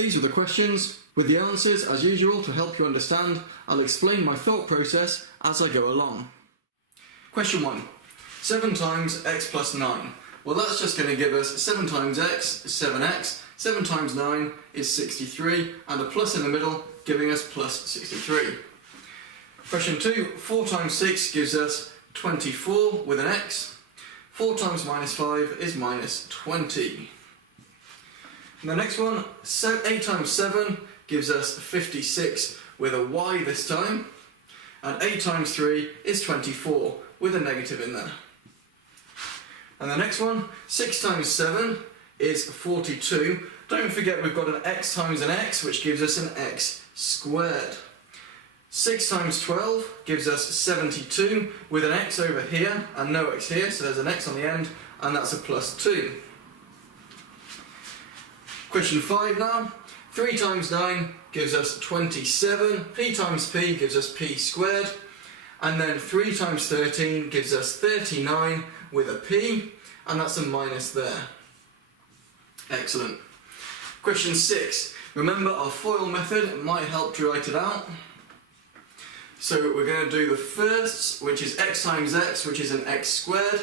These are the questions, with the answers as usual to help you understand. I'll explain my thought process as I go along. Question 1. 7 times x plus 9. Well, that's just going to give us 7 times x is 7x, 7 times 9 is 63, and a plus in the middle giving us plus 63. Question 2. 4 times 6 gives us 24 with an x. 4 times minus 5 is minus 20. And the next one, 8 times 7 gives us 56 with a y this time. And 8 times 3 is 24 with a negative in there. And the next one, 6 times 7 is 42. Don't forget we've got an x times an x, which gives us an x squared. 6 times 12 gives us 72 with an x over here and no x here, so there's an x on the end, and that's a plus 2. Question 5 now. 3 times 9 gives us 27. P times p gives us p squared. And then 3 times 13 gives us 39 with a p, and that's a minus there. Excellent. Question 6. Remember our FOIL method, it might help to write it out. So we're going to do the firsts, which is x times x, which is an x squared.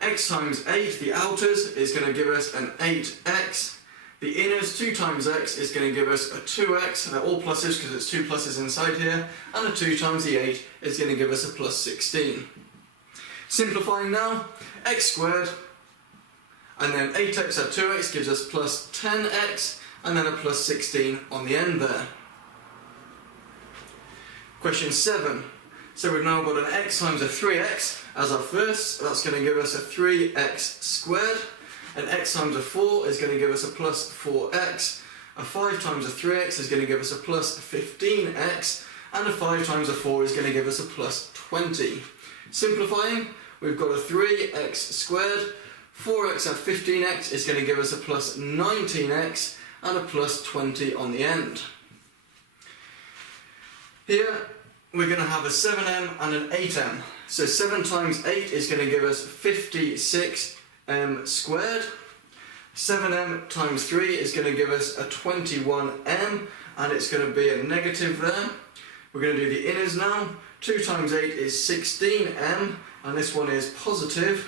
X times 8, the outers, is going to give us an 8x. The inners, 2 times x, is going to give us a 2x. They're all pluses because it's 2 pluses inside here. And a 2 times the 8 is going to give us a plus 16. Simplifying now, x squared, and then 8x add 2x gives us plus 10x, and then a plus 16 on the end there. Question 7. So we've now got an x times a 3x as our first. That's going to give us a 3x squared. An x times a 4 is going to give us a plus 4x. A 5 times a 3x is going to give us a plus 15x. And a 5 times a 4 is going to give us a plus 20. Simplifying, we've got a 3x squared. 4x add 15x is going to give us a plus 19x and a plus 20 on the end. Here we're going to have a 7m and an 8m. So 7 times 8 is going to give us 56m squared. 7m times 3 is going to give us a 21m, and it's going to be a negative there. We're going to do the inners now. 2 times 8 is 16m, and this one is positive.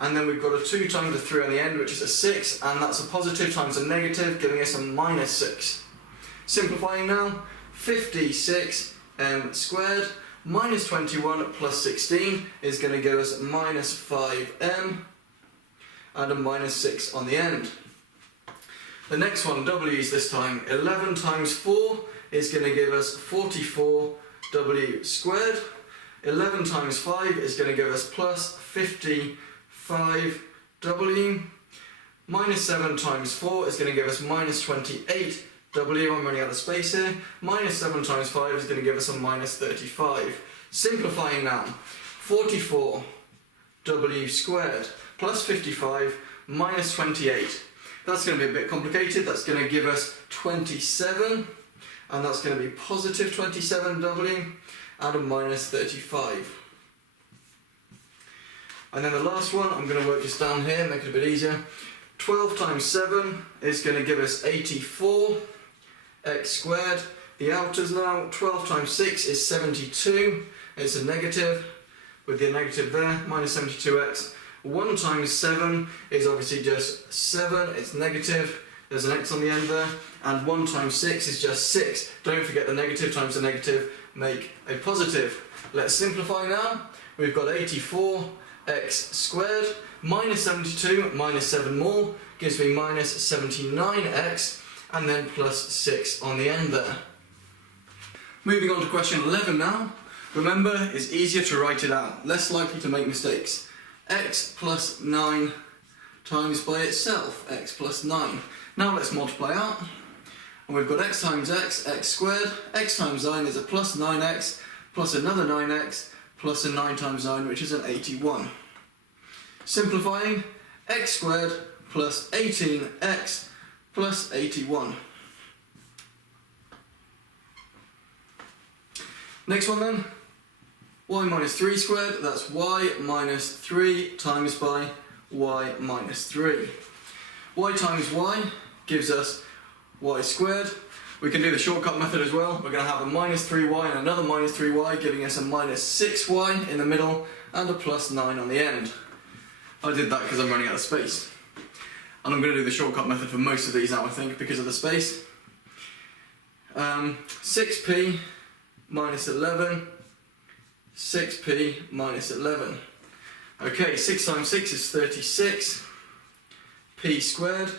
And then we've got a 2 times a 3 on the end, which is a 6, and that's a positive times a negative, giving us a minus 6. Simplifying now, 56m squared minus 21 plus 16 is going to give us minus 5m and a minus 6 on the end. The next one, w's this time. 11 times 4 is going to give us 44w squared. 11 times 5 is going to give us plus 55w. Minus 7 times 4 is going to give us minus 28w. I'm running out of space here. Minus 7 times 5 is going to give us a minus 35. Simplifying now. 44w squared plus 55 minus 28. That's going to be a bit complicated. That's going to give us 27, and that's going to be positive 27w and a minus 35. And then the last one, I'm going to work this down here, make it a bit easier. 12 times 7 is going to give us 84 x squared. The outers now, 12 times 6 is 72. It's a negative with the negative there, minus 72x. 1 times 7 is obviously just 7, it's negative. There's an x on the end there. And 1 times 6 is just 6. Don't forget the negative times the negative make a positive. Let's simplify now. We've got 84x squared minus 72 minus 7 more gives me minus 79x, and then plus 6 on the end there. Moving on to question 11 now. Remember, it's easier to write it out, less likely to make mistakes. X plus 9 times by itself, x plus 9. Now let's multiply out. And we've got x times x, x squared. X times 9 is a plus 9x, plus another 9x, plus a 9 times 9, which is an 81. Simplifying, x squared plus 18x plus 81. Next one then, y minus 3 squared, that's y minus 3 times by y minus 3. Y times y gives us y squared. We can do the shortcut method as well. We're going to have a minus 3y and another minus 3y, giving us a minus 6y in the middle and a plus 9 on the end. I did that because I'm running out of space. And I'm going to do the shortcut method for most of these now, I think, because of the space. 6p minus 11, 6p minus 11. Okay, 6 times 6 is 36, p squared.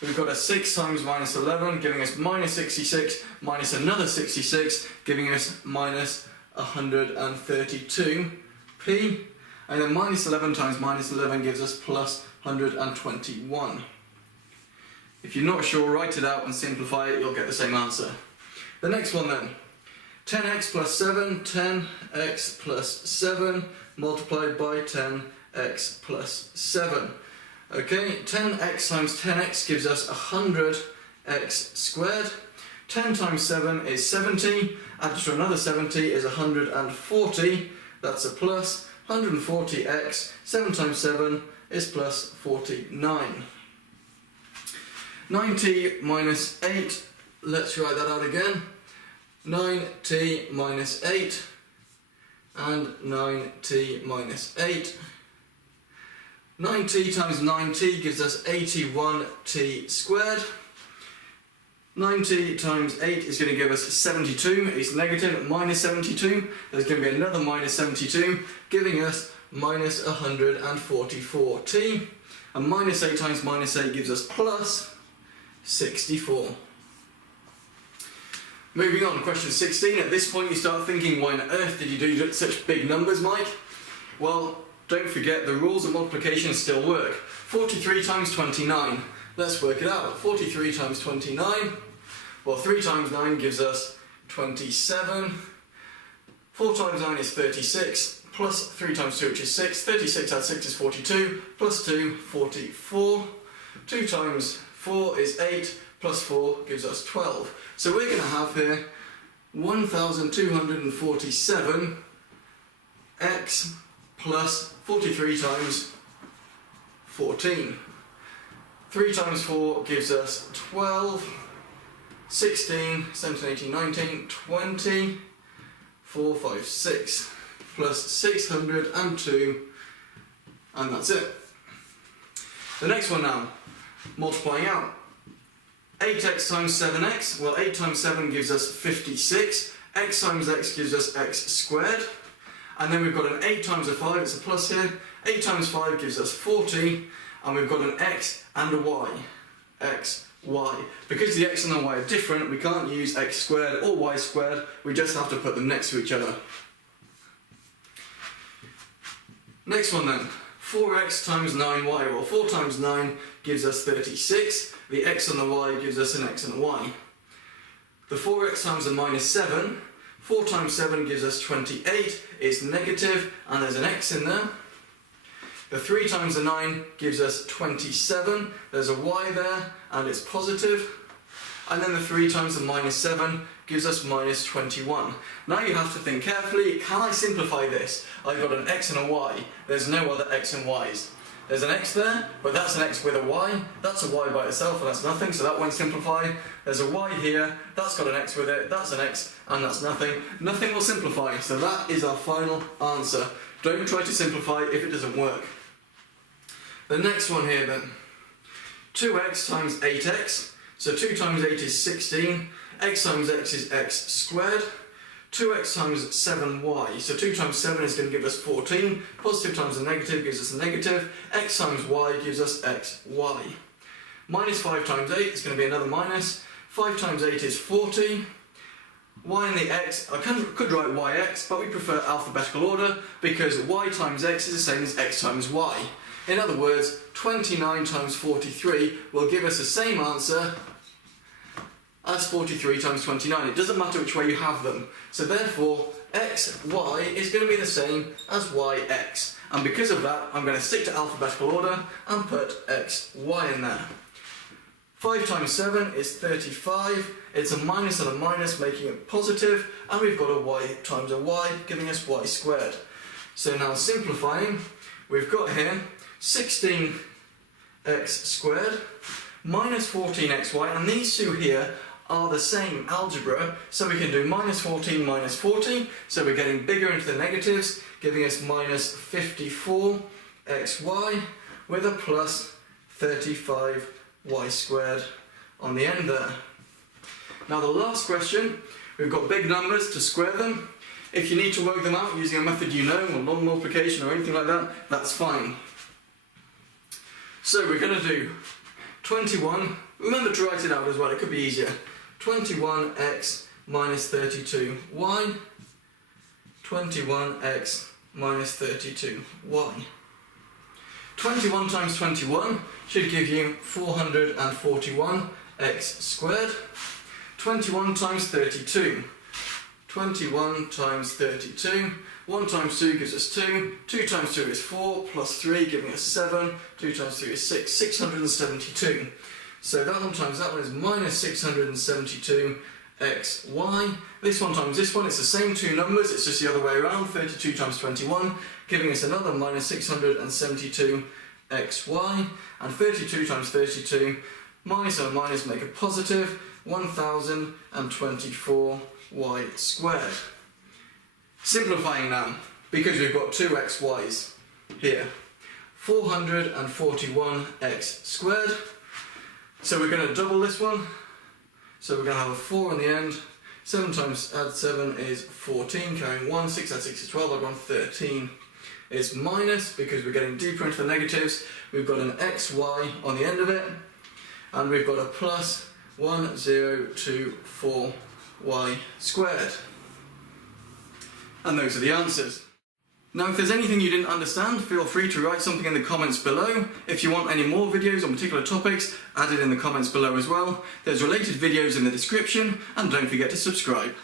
We've got a 6 times minus 11, giving us minus 66, minus another 66, giving us minus 132p. And then minus 11 times minus 11 gives us plus 121. If you're not sure, write it out and simplify it, you'll get the same answer. The next one then. 10x plus 7, 10x plus 7 multiplied by 10x plus 7. Okay, 10x times 10x gives us 100x squared. 10 times 7 is 70, added to another 70 is 140, that's a plus. 140x, 7 times 7 is plus 49. 9t minus 8, let's write that out again. 9t minus 8 and 9t minus 8. 9t times 9t gives us 81t squared. 90 times 8 is going to give us 72, it's negative, minus 72. There's going to be another minus 72, giving us minus 144t. And minus 8 times minus 8 gives us plus 64. Moving on, question 16. At this point you start thinking, why on earth did you do such big numbers, Mike? Well, don't forget the rules of multiplication still work. 43 times 29. Let's work it out. 43 times 29. Well, 3 times 9 gives us 27. 4 times 9 is 36. Plus 3 times 2, which is 6. 36 add 6 is 42. Plus 2, 44. 2 times 4 is 8. Plus 4 gives us 12. So we're going to have here 1247 x plus 43 times 14. 3 times 4 gives us 12, 16, 17, 18, 19, 20, 4, 5, 6, plus 602, and that's it. The next one now, multiplying out. 8x times 7x, well 8 times 7 gives us 56, x times x gives us x squared, and then we've got an 8 times a 5, it's a plus here, 8 times 5 gives us 40, and we've got an x and a y, x, y. Because the x and the y are different, we can't use x squared or y squared, we just have to put them next to each other. Next one then, 4x times 9y, well 4 times 9 gives us 36, the x and the y gives us an x and a y. The 4x times the minus 7, 4 times 7 gives us 28, it's negative and there's an x in there. The 3 times the 9 gives us 27, there's a y there and it's positive. And then the 3 times the minus 7 gives us minus 21. Now you have to think carefully, can I simplify this? I've got an x and a y, there's no other x and y's. There's an x there, but that's an x with a y, that's a y by itself and that's nothing, so that won't simplify. There's a y here, that's got an x with it, that's an x and that's nothing. Nothing will simplify, so that is our final answer. Don't try to simplify if it doesn't work. The next one here then, 2x times 8x, so 2 times 8 is 16, x times x is x squared, 2x times 7y, so 2 times 7 is going to give us 14, positive times a negative gives us a negative, x times y gives us xy. Minus 5 times 8 is going to be another minus, 5 times 8 is 40, y and the x, I could write yx, but we prefer alphabetical order because y times x is the same as x times y. In other words, 29 times 43 will give us the same answer as 43 times 29. It doesn't matter which way you have them. So therefore, xy is going to be the same as yx. And because of that, I'm going to stick to alphabetical order and put xy in there. 5 times 7 is 35. It's a minus and a minus, making it positive. And we've got a y times a y, giving us y squared. So now simplifying, we've got here 16x squared minus 14xy, and these two here are the same algebra, so we can do minus 14 minus 40, so we're getting bigger into the negatives, giving us minus 54xy with a plus 35y squared on the end there. Now the last question, we've got big numbers to square them. If you need to work them out using a method you know, or non-multiplication or anything like that, that's fine. So we're going to do 21, remember to write it out as well, it could be easier. 21x minus 32y, 21x minus 32y. 21 times 21 should give you 441x squared. 21 times 32. 21 times 32. 1 times 2 gives us 2. 2 times 2 is 4, plus 3 giving us 7. 2 times 3 is 6. 672. So that one times that one is minus 672xy. This one times this one, it's the same two numbers, it's just the other way around. 32 times 21, giving us another minus 672xy. And 32 times 32, minus and minus make a positive, 1024y squared. Simplifying now, because we've got two xy's here. 441x squared. So we're going to double this one. So we're going to have a 4 in the end. 7 times add 7 is 14, carrying 1. 6 add 6 is 12, add 1, 13. It's minus, because we're getting deeper into the negatives. We've got an xy on the end of it. And we've got a plus 1024y squared. And those are the answers. Now if there's anything you didn't understand, feel free to write something in the comments below. If you want any more videos on particular topics, add it in the comments below as well. There's related videos in the description, and don't forget to subscribe.